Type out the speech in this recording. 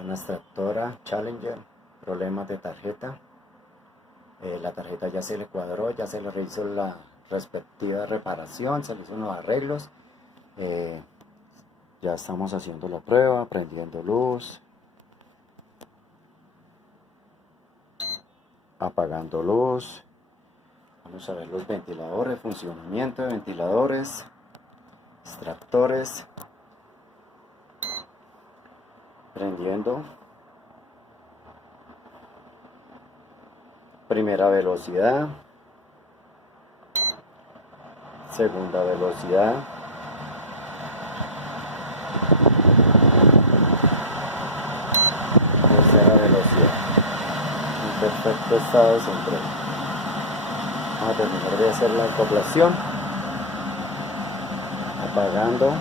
Una extractora Challenger, problemas de tarjeta. La tarjeta ya se le cuadró, ya se le realizó la respectiva reparación, se le hizo unos arreglos. Ya estamos haciendo la prueba, prendiendo luz, apagando luz. Vamos a ver los ventiladores, funcionamiento de ventiladores, extractores, prendiendo. Primera velocidad, segunda velocidad, tercera velocidad. En perfecto estado de desempleo. Vamos a terminar de hacer la acoplación, apagando.